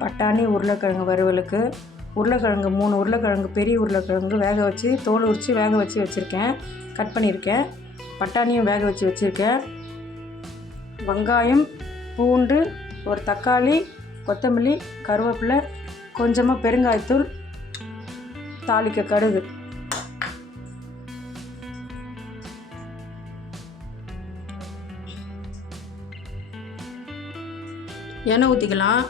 பட்டாணி உருளைக்கிழங்கு வறுவலுக்கு உருளைக்கிழங்கு 3 உருளைக்கிழங்கு பெரிய உருளைக்கிழங்கு வேக வச்சு தோல் உரித்து வேக வச்சு வச்சுருக்கேன். கட் பண்ணியிருக்கேன். பட்டாணியும் வேக வச்சு வச்சுருக்கேன். வெங்காயம், பூண்டு, ஒரு தக்காளி, கொத்தமல்லி, கருவேப்பிலை, கொஞ்சமாக பெருங்காயத்தூள், தாளிக்க கடுகு. எண்ணெய் ஊற்றிக்கலாம்.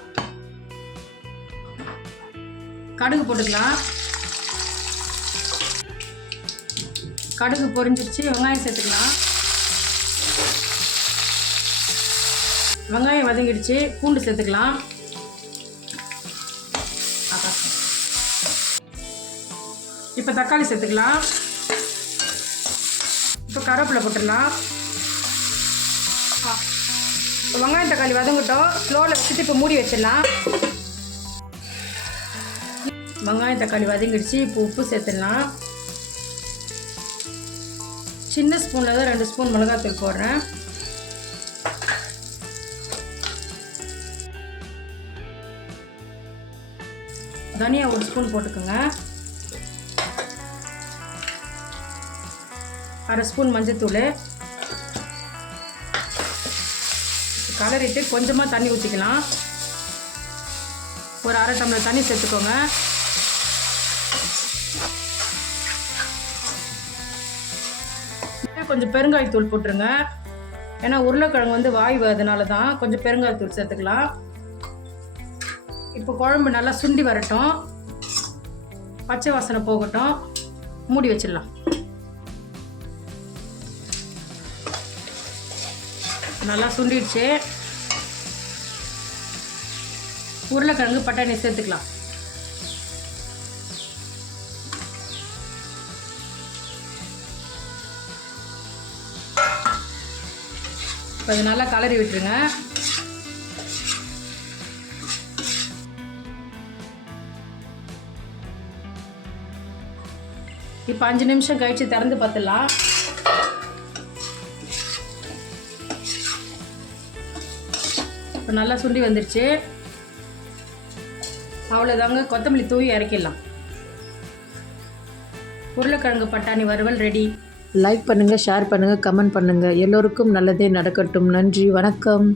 கடுகு போட்டுக்கலாம். கடுகு பொரிஞ்சிருச்சு. வெங்காயம் சேர்த்துக்கலாம். வெங்காயம் வதங்கிடுச்சு. பூண்டு சேர்த்துக்கலாம். இப்போ தக்காளி சேர்த்துக்கலாம். இப்போ கருவேப்பிலை போட்டுடலாம். வெங்காயம் தக்காளி வதங்கட்டும். ஸ்லோவில் வச்சுட்டு இப்போ மூடி வச்சிடலாம். வெங்காயம் தக்காளி வதங்கிடுச்சு. இப்போ உப்பு சேர்த்துடலாம். சின்ன ஸ்பூனில் தான் 2 ஸ்பூன் மிளகாத்தூள் போடுறேன். தனியா 1 ஸ்பூன் போட்டுக்கோங்க. 1/2 ஸ்பூன் மஞ்சத்தூள். கலரிட்டு கொஞ்சமாக தண்ணி ஊற்றிக்கலாம். ஒரு 1/2 டம்ளர் தண்ணி சேர்த்துக்கோங்க. கொஞ்சம் பெருங்காயத்தூள் போட்டுருங்க. ஏன்னா உருளைக்கிழங்கு வந்து வாய்வு, அதனால தான் கொஞ்சம் பெருங்காயத்தூள் சேர்த்துக்கலாம். இப்போ குழம்பு நல்லா சுண்டி வரட்டும். பச்சை வாசனை போகட்டும். மூடி வச்சிடலாம். நல்லா சுண்டிடுச்சு. உருளைக்கிழங்கு பட்டாணி சேர்த்துக்கலாம். இப்போ நல்லா கலரி விட்டுருங்க. இப்போ 5 நிமிஷம் கழித்து திறந்து பார்த்துடலாம். இப்போ நல்லா சுண்டி வந்துருச்சு. அவ்வளோதாங்க. கொத்தமல்லி தூவி இறக்கிடலாம். உருளைக்கிழங்கு பட்டாணி வறுவல் ரெடி. லைக் பண்ணுங்கள், ஷேர் பண்ணுங்கள், கமெண்ட் பண்ணுங்கள். எல்லோருக்கும் நல்லதே நடக்கட்டும். நன்றி, வணக்கம்.